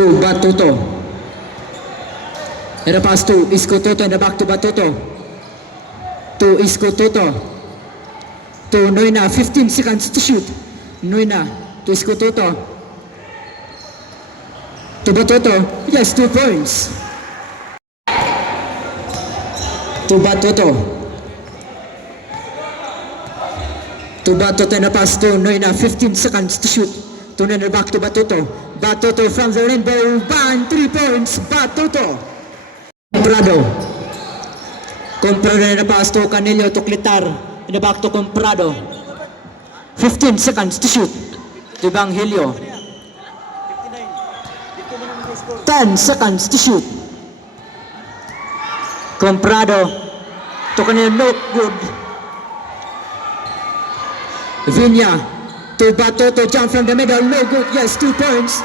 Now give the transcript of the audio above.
to Batuto. And a pass to Isko Toto and a back to Batuto. To Isko Toto. To Noina, 15 seconds to shoot. Noina to Isko Toto. To Batuto. Yes, 2 points. To Batuto. To Batuto and a pass to Noina, 15 seconds to shoot. To Noina back to Batuto. Batuto from the rainbow, bang, 3 points, Batuto. Comprado na pass to Canelio to Clitar. In the back to Comprado. 15 seconds to shoot. To Banghilio. 10 seconds to shoot. Comprado to Canelio, no good. Vinya to Batuto, jump from the middle, no good. Yes, 2 points.